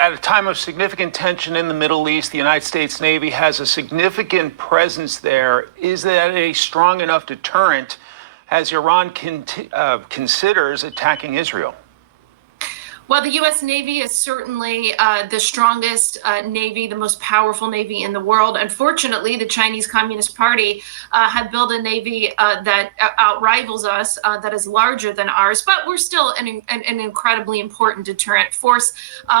At a time of significant tension in the Middle East, the United States Navy has a significant presence there. Is that a strong enough deterrent as Iran considers attacking Israel? Well, the U.S. Navy is certainly the strongest Navy, the most powerful Navy in the world. Unfortunately, the Chinese Communist Party have built a Navy that outrivals us, that is larger than ours, but we're still an incredibly important deterrent force.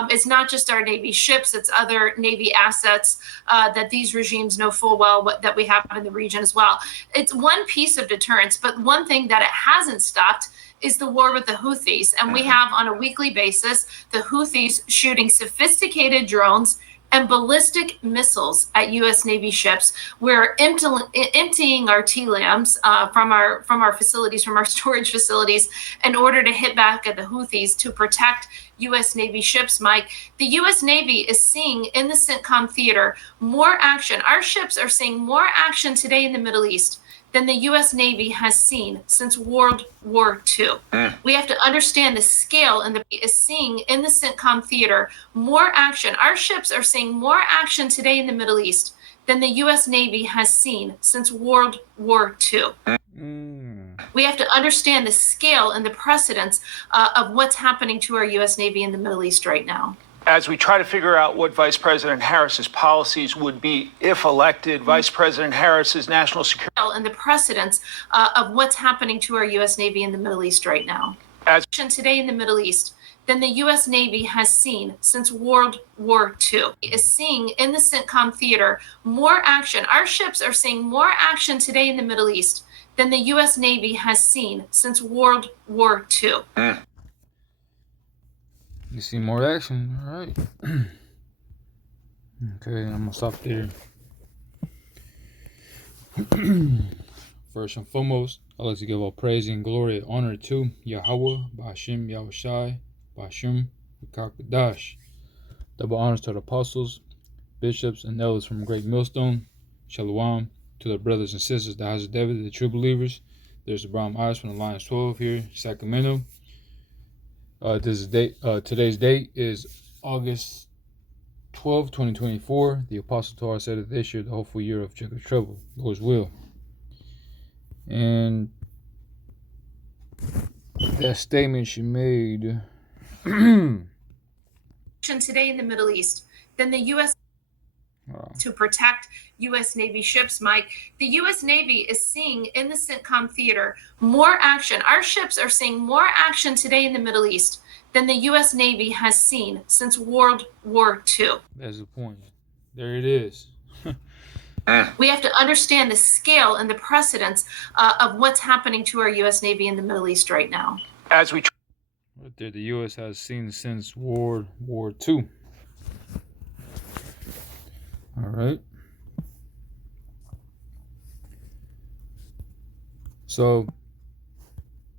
It's not just our Navy ships, it's other Navy assets that these regimes know full well that we have in the region as well. It's one piece of deterrence, but one thing that it hasn't stopped is the war with the Houthis. And we have on a weekly basis, the Houthis shooting sophisticated drones and ballistic missiles at U.S. Navy ships. We're emptying our TLAMs from our facilities, from our storage facilities, in order to hit back at the Houthis to protect U.S. Navy ships, Mike. The U.S. Navy is seeing in the CENTCOM theater more action. Our ships are seeing more action today in the Middle East than the U.S. Navy has seen since World War II. We have to understand the scale and is seeing in the CENTCOM theater more action. Our ships are seeing more action today in the Middle East than the U.S. Navy has seen since World War II. We have to understand the scale and the precedence of what's happening to our U.S. Navy in the Middle East right now. As we try to figure out what Vice President Harris's policies would be if elected, Vice President Harris's national security and the precedence of what's happening to our U.S. Navy in the Middle East right now. As today in the Middle East than the U.S. Navy has seen since World War II. Is seeing in the CENTCOM theater more action. Our ships are seeing more action today in the Middle East than the U.S. Navy has seen since World War II. You see more action, all right. Okay, I'm gonna stop there. First and foremost, I'd like to give all praise and glory and honor to Yahweh, Ba'ashem, Yahushai, Ba'ashem, Kakadash. Double honors to the apostles, bishops, and elders from Great Millstone. Shalom to the brothers and sisters, the House of David, the true believers. There's the brown eyes from the Lions 12 here, Sacramento. Today's date is August 12, 2024. The Apostle Torah said that this year, the hopeful year of Jacob trouble, Lord's will. And that statement she made today in the Middle East than the U.S. to protect U.S. Navy ships, Mike. The U.S. Navy is seeing in the CENTCOM theater more action. Our ships are seeing more action today in the Middle East than the U.S. Navy has seen since World War II. That's the point. There it is. We have to understand the scale and the precedence of what's happening to our U.S. Navy in the Middle East right now. As we right there, the U.S. has seen since World War II. All right. So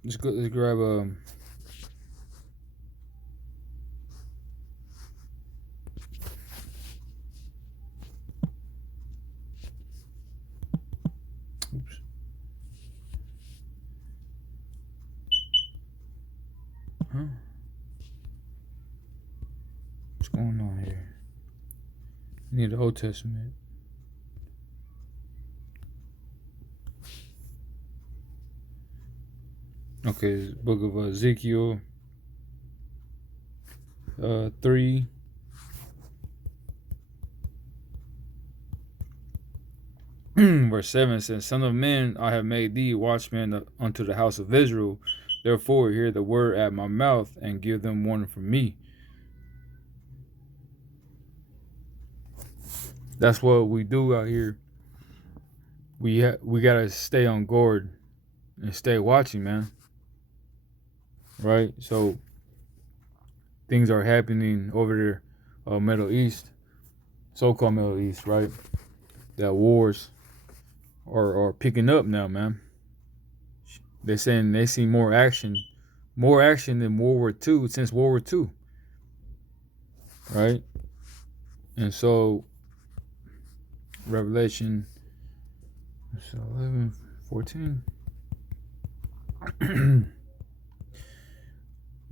let's grab a. Oops. Huh? What's going on here? I need the Old Testament. Okay, book of Ezekiel 3. Verse 7 says, Son of man, I have made thee watchman unto the house of Israel. Therefore hear the word at my mouth, and give them warning from me. That's what we do out here. We gotta stay on guard and stay watching, man. Right? So things are happening over there, Middle East, so-called Middle East, right? That wars are picking up now, man. They're saying they see more action than World War II since World War II, right? And so Revelation 11:14.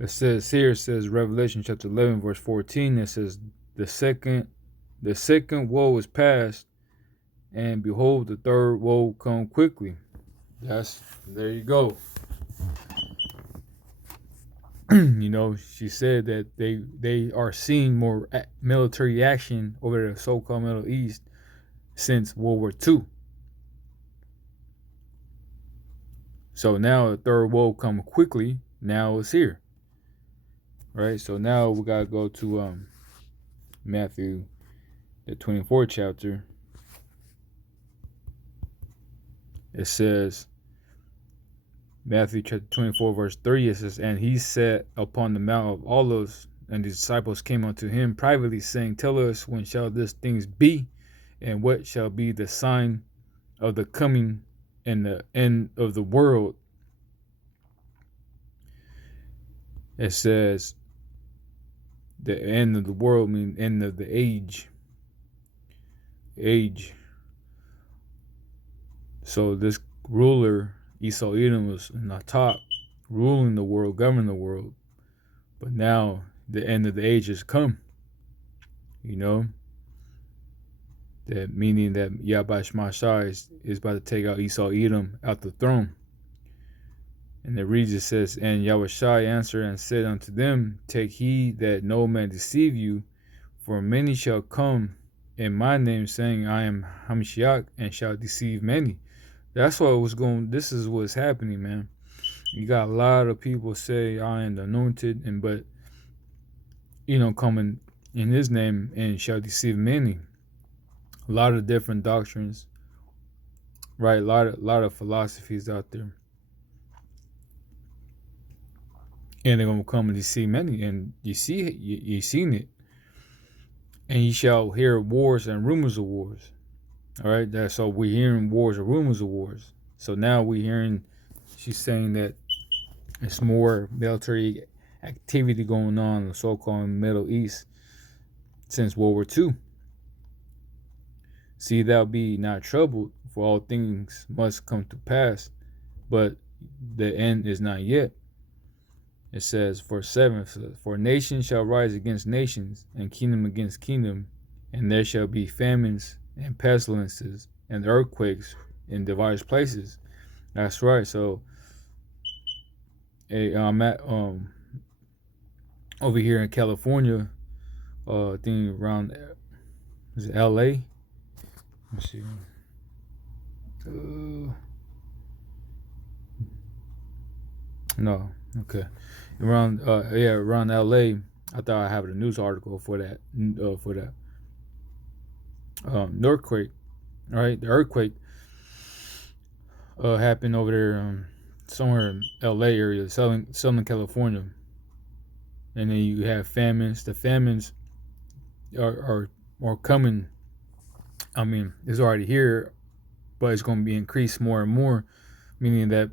It says here, it says Revelation chapter 11, verse 14, it says, the second woe is past, and behold, the third woe come quickly. There you go. She said that they are seeing more military action over the so-called Middle East since World War II. So now the third woe come quickly. Now it's here. Right? So now we gotta go to Matthew, the 24th chapter. It says, Matthew chapter 24, verse 3, it says, and he sat upon the Mount of Olives, and the disciples came unto him privately, saying, tell us, when shall these things be, and what shall be the sign of the coming and the end of the world? It says, the end of the world means end of the age. So this ruler, Esau Edom, was in the top, ruling the world, governing the world. But now the end of the age has come. That meaning that Yahweh Shemashai is about to take out Esau Edom out the throne. And the reader says, and Yahweh Shai answered and said unto them, take heed that no man deceive you, for many shall come in my name, saying, I am Hamashiach, and shall deceive many. That's what was going. This is what's happening, man. You got a lot of people say, I am the anointed, but coming in his name and shall deceive many. A lot of different doctrines, right? A lot of philosophies out there. And they're gonna come and deceive many, and you seen it. And ye shall hear wars and rumors of wars. All right, so we're hearing wars and rumors of wars. So now we're hearing, she's saying that it's more military activity going on in the so-called Middle East since World War II. See, thou be not troubled, for all things must come to pass, but the end is not yet. It says, for 7, for nation shall rise against nations, and kingdom against kingdom, and there shall be famines and pestilences and earthquakes in diverse places. That's right. So I'm at over here in California, thing around, is it LA? Let's see. No, okay. Around LA, I thought I have a news article for that earthquake. All right, the earthquake happened over there somewhere in LA area, Southern California. And then you have famines. The famines are coming. I mean, it's already here, but it's going to be increased more and more, meaning that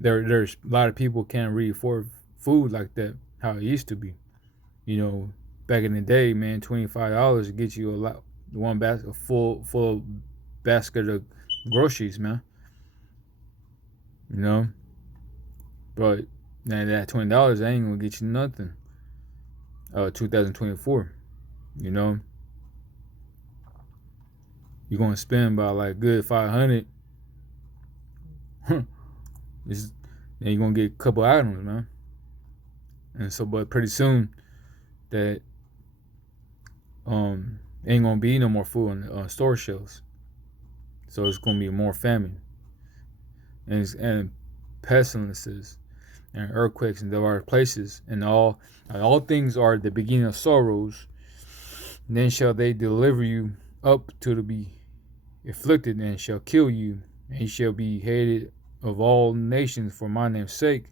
there's a lot of people can't really afford food like that how it used to be. Back in the day, man, $25 gets you one basket full basket of groceries, man. But now that $20 ain't gonna get you nothing. 2024, you're gonna spend about like good 500. Then you're gonna get a couple items, man. And so, but pretty soon, that ain't gonna be no more food on store shelves. So it's gonna be more famine and pestilences and earthquakes in diverse places, and all things are the beginning of sorrows. And then shall they deliver you up to be afflicted, and shall kill you, and ye shall be hated of all nations for my name's sake.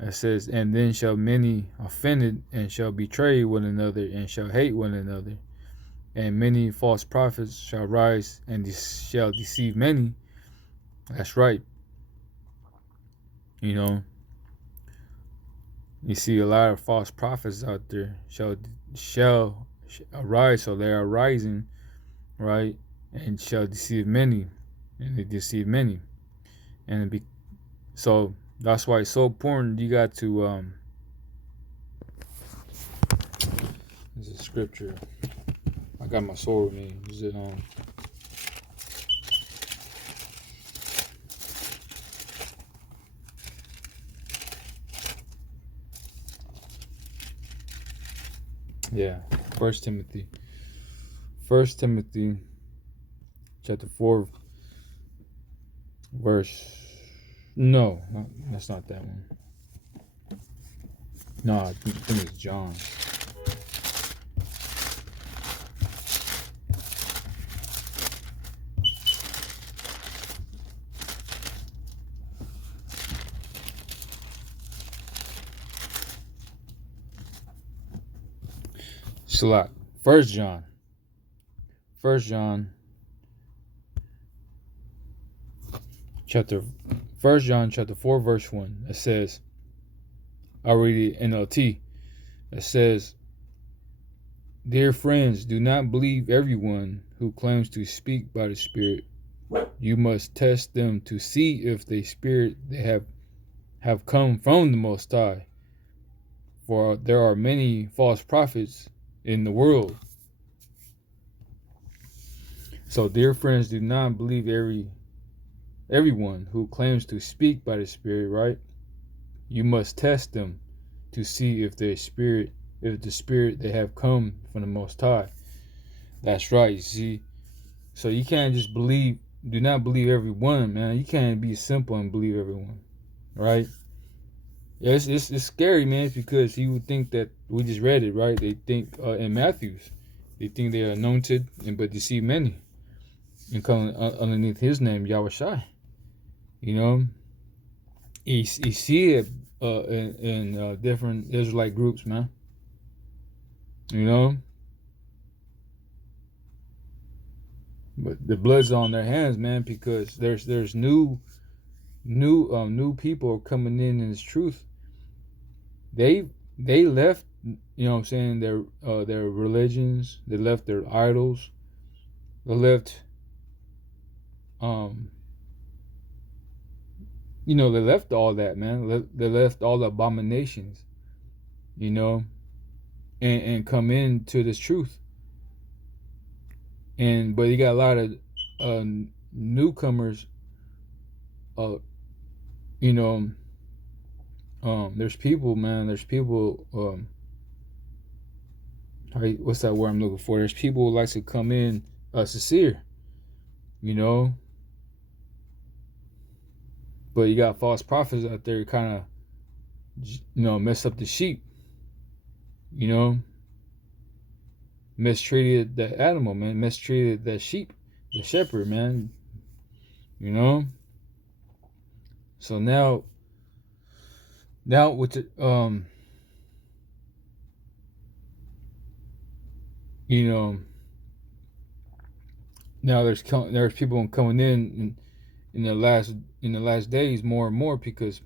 It says, and then shall many offended, and shall betray one another, and shall hate one another. And many false prophets shall rise, and shall deceive many. That's right. You see a lot of false prophets out there shall arise, so they are rising, right? And shall deceive many, and they deceive many. And So that's why it's so important. You got to there's a scripture. I got my sword with me. Is it yeah, First Timothy. First Timothy chapter 4 verse. No, that's not that one. No, I think it's John. Salak. First John chapter 4 verse 1. It says, I read it NLT. It says, dear friends, do not believe everyone who claims to speak by the Spirit. You must test them to see if the Spirit they have come from the Most High. For there are many false prophets in the world. So, dear friends, do not believe everyone who claims to speak by the Spirit, right? You must test them to see if the Spirit they have come from the Most High. That's right, you see. So you can't just do not believe everyone, man. You can't be simple and believe everyone, right? Yeah, it's scary, man, because you would think that we just read it, right? They think in Matthew's, they think they are anointed, but deceive many, and come underneath His name, Yahweh. You know, you see it in different Israelite groups, man. You know, but the blood's on their hands, man, because there's new people coming in this truth. They left, you know what I'm saying, their religions, they left their idols, they left they left all that, man. They left all the abominations, you know, and come into this truth. But you got a lot of newcomers, there's people, man. There's people. What's that word I'm looking for? There's people who like to come in sincere, you know. But you got false prophets out there, kind of, mess up the sheep, mistreated the animal, man. Mistreated the sheep, the shepherd, man. So now with the now there's people coming in the last days more and more, because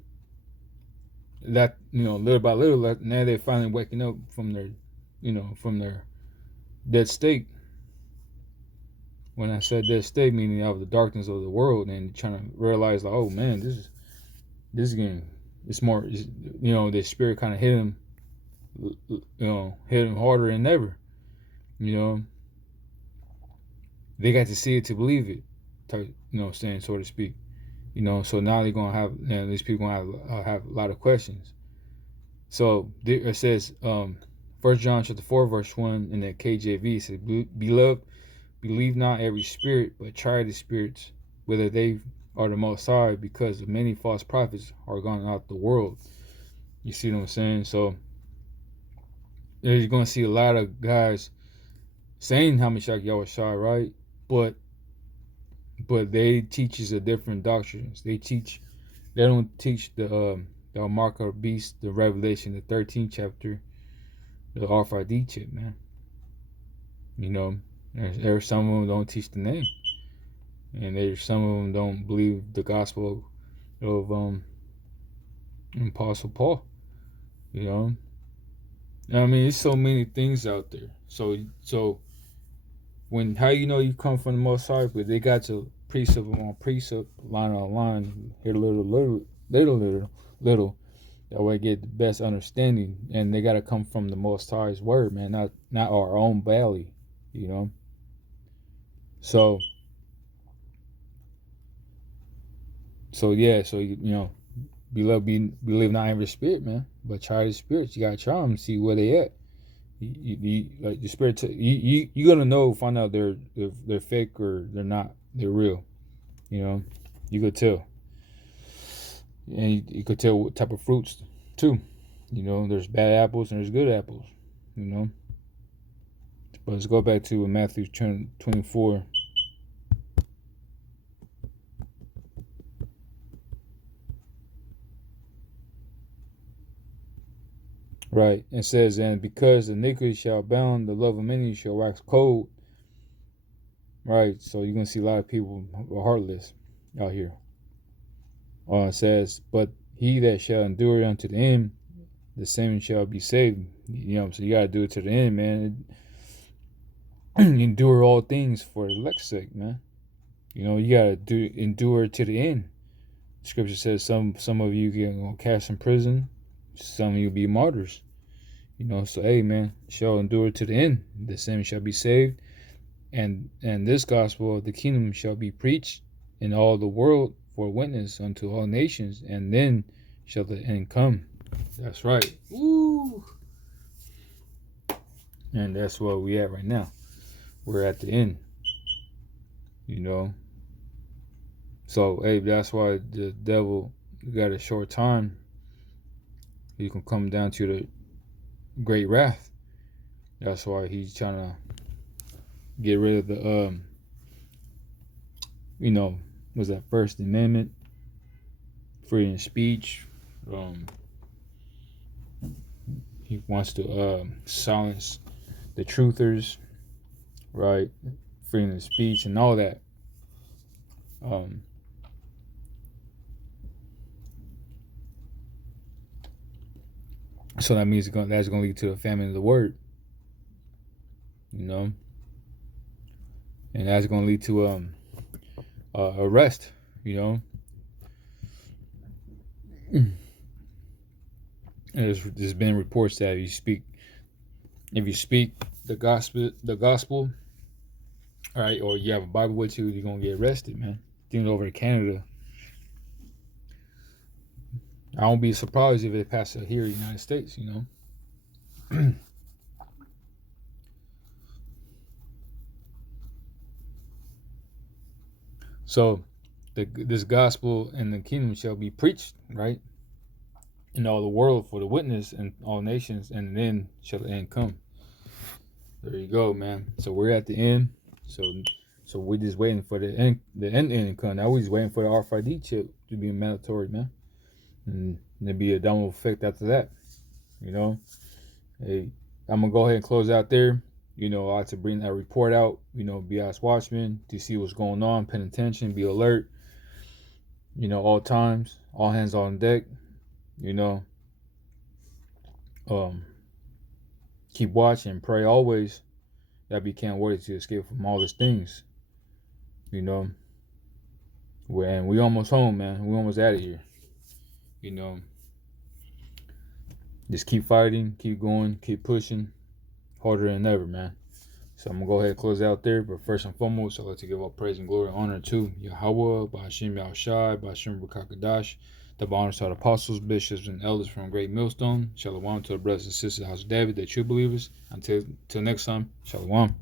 that little by little, now they're finally waking up from their dead state. When I said dead state, meaning out of the darkness of the world, and trying to realize, like, oh man, this game, it's more, the Spirit kind of hit him harder than ever. They got to see it to believe it, saying, so to speak. So now they're gonna have, these people gonna have a lot of questions. So it says, 1 John chapter 4 verse 1 in the KJV, it says, beloved, believe not every spirit, but try the spirits whether they are the Most High, because many false prophets are gone out the world. You see what I'm saying? So you're gonna see a lot of guys saying Hamashach Yahushua, right? But they teaches a different doctrines. They don't teach the mark of the beast, the Revelation, the 13th chapter, the RFID chip, man. There's some of them don't teach the name, and there's some of them don't believe the gospel of Apostle Paul. I mean, there's so many things out there. So how you come from the Most High? But they got to precept on precept, line on line, here a little little. That way, get the best understanding, and they gotta come from the Most High's word, man, not our own belly, you know. So yeah, so you know, believe not in every spirit, man, but try the spirits. You gotta try them, see where they at. Like the spirit, you gonna know, find out they're fake or they're not, they're real. You know, you could tell, and you could tell what type of fruits too. You know, there's bad apples and there's good apples. You know, but let's go back to Matthew 24. Right, it says, and because iniquity shall abound, the love of many shall wax cold. Right, so you're gonna see a lot of people heartless out here. It says, but he that shall endure unto the end, the same shall be saved. You know, so you gotta do it to the end, man. Endure all things for the elect's sake, man. You know, you gotta endure to the end. Scripture says some of you get cast in prison, some of you be martyrs. You know, so hey, man, shall endure to the end, the same shall be saved, and this gospel of the kingdom shall be preached in all the world for a witness unto all nations, and then shall the end come. That's right. Woo! And that's where we at right now. We're at the end. You know. So hey, that's why the devil got a short time. He can come down to the great wrath. That's why he's trying to get rid of the you know, was that First Amendment, freedom of speech. He wants to silence the truthers, right? Freedom of speech and all that. So that means that's going to lead to a famine of the word, you know, and that's going to lead to arrest, you know. There's been reports that if you speak the gospel, all right, or you have a Bible with you, you're gonna get arrested, man. Even over to Canada, I won't be surprised if it passes here in the United States, you know. So, this gospel and the kingdom shall be preached, right, in all the world for the witness and all nations, and then shall the end come. There you go, man. So we're at the end. So we're just waiting for the end to come. Now we're just waiting for the RFID chip to be mandatory, man. And there'll be a domino effect after that. You know? Hey, I'm gonna go ahead and close out there. You know, I like to bring that report out, you know, be as watchman to see what's going on, pay attention, be alert, you know, all times, all hands on deck, you know. Keep watching, pray always, that we can't wait to escape from all these things, you know. And we almost home, man. We almost out of here, you know. Just keep fighting, keep going, keep pushing, harder than ever, man. So I'm gonna go ahead and close out there, but first and foremost, I'd like to give all praise and glory and honor to Yahweh, Ba'ashim Yahushai, Ba'ashim Rakakadash, the honors to the apostles, bishops, and elders from Great Millstone. Shalom to the brothers and sisters of the House of David, the true believers. Until next time, Shalom.